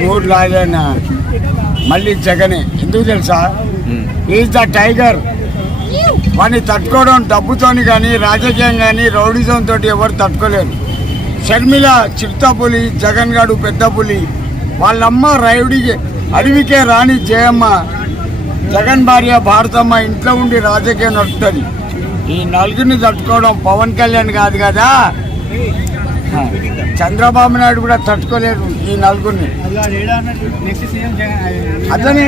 నూరు లాగైనా మళ్ళీ జగనే. ఎందుకు తెలుసా? Is the tiger. వాడిని తట్టుకోవడం డబ్బుతోని కానీ రాజకీయం కానీ రౌడిజం తోటి ఎవరు తట్టుకోలేరు. షర్మిల చిరుతపులి, జగన్ గారు పెద్ద పులి. వాళ్ళమ్మ రౌడికి అడవికే రాణి జయమ్మ, జగన్ భార్య భారతమ్మ ఇంట్లో ఉండి రాజకీయం నడుపుతుంది. ఈ నలుగురిని తట్టుకోవడం పవన్ కళ్యాణ్ కాదు కదా, చంద్రబాబు నాయుడు కూడా తట్టుకోలేరు ఈ నలుగురిని. అతని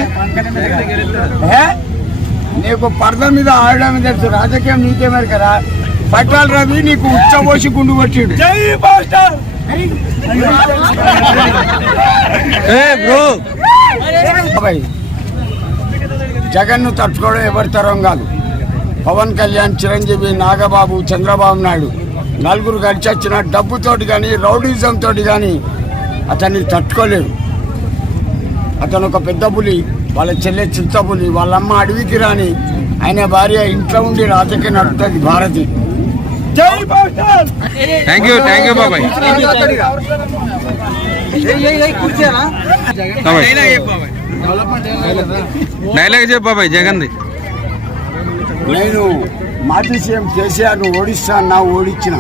నీకు పరద మీద ఆడడం తెలుసు, రాజకీయం నీకేమారు కదా. పట్టాల రవి నీకు ఉచ్చబోసి గుండు కొట్టిండు. జగన్ ను తట్టుకోవడం ఎవరి తరం కాదు. పవన్ కళ్యాణ్, చిరంజీవి, నాగబాబు, చంద్రబాబు నాయుడు నలుగురు కలిసి వచ్చిన డబ్బుతోటి కానీ రౌడీజం తోటి కానీ అతన్ని తట్టుకోలేరు. అతను ఒక పెద్ద పులి, వాళ్ళ చెల్లె చిత్తపులి, వాళ్ళమ్మ అడవికి రాని, ఆయన భార్య ఇంట్లో ఉండి రాజకీయం నడుపుతుంది భారతి. థ్యాంక్ యూ బాబాయ్. డైలాగ్ చెప్పు బాబాయ్ జగన్ది. నేను మాజీ సీఎం కేసీఆర్ను ఓడిస్తాను, ఓడించిన.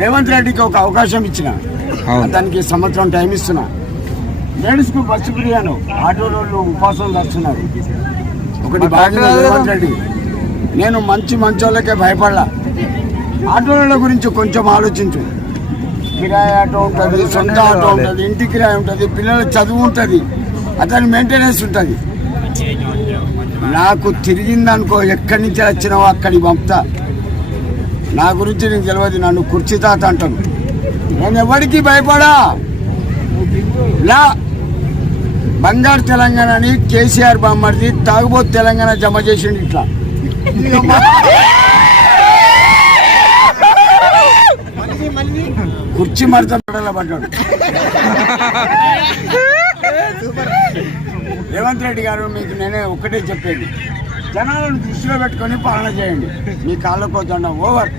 రేవంత్ రెడ్డికి ఒక అవకాశం ఇచ్చిన, అతనికి సంవత్సరం టైం ఇస్తున్నా. లేడీస్కు బస్సు ఫ్రీయాను, ఆటోలో ఉపాసం వస్తున్నారు. ఒకటి బాగా రేవంత్ రెడ్డి, నేను మంచోళ్ళకే భయపడలా. ఆటోల గురించి కొంచెం ఆలోచించు. కిరాయి ఆటో ఉంటుంది, సొంత ఆటో ఉంటుంది, ఇంటి కిరాయి ఉంటుంది, పిల్లల చదువు ఉంటుంది, అతని మెయింటెనెన్స్ ఉంటుంది. నాకు తిరిగిందనుకో, ఎక్కడి నుంచి వచ్చినావో అక్కడికి పంపుతా. నా గురించి నీకు తెలియదు, నన్ను కుర్చీ తాత అంటాను. నేను ఎవరికి భయపడా. లా బంగారు తెలంగాణని కేసీఆర్ బామ్మర్ది తాగుబోతు తెలంగాణ జమ చేసిండు. ఇట్లా కుర్చీ మడత పడ్డాడు. రేవంత్ రెడ్డి గారు, మీకు నేనే ఒక్కటే చెప్పేది, జనాలను దృష్టిలో పెట్టుకొని పాలన చేయండి. మీ కాళ్ళకో దండం. ఓవర్.